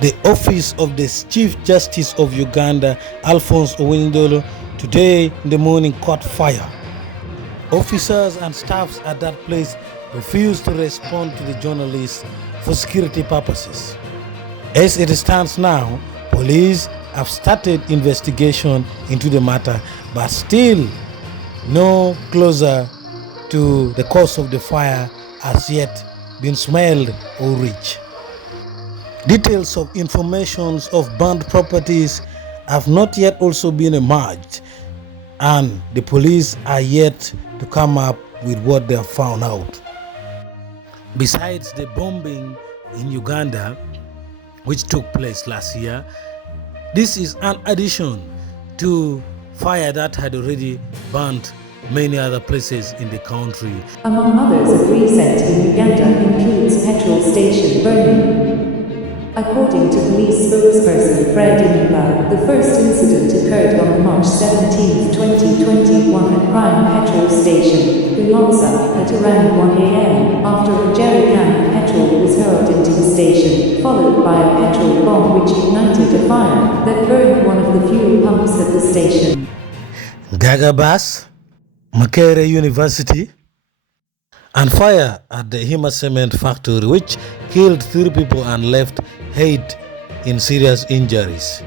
The office of the Chief Justice of Uganda, Alphonse Owiny, today in the morning caught fire. Officers and staffs at that place refused to respond to the journalists for security purposes. As it stands now, police have started investigation into the matter, but still no closer to the cause of the fire has yet been smelled or reached. Details of information of burned properties have not yet also been emerged, and the police are yet to come up with what they have found out. Besides the bombing in Uganda, which took place last year, this is an addition to fire that had already burnt many other places in the country. Among others, of recent in Uganda includes petrol station burning. According to police spokesperson Fred Aliba, the first incident occurred on March 17, 2021 at Prime Petrol Station, Bulonsa, at around 1 a.m. after a jerry can of petrol was hurled into the station, followed by a petrol bomb which ignited a fire that burned one of the fuel pumps at the station. Gagabas, Makerere University, and fire at the Hima Cement factory, which killed 3 people and left 8 in serious injuries.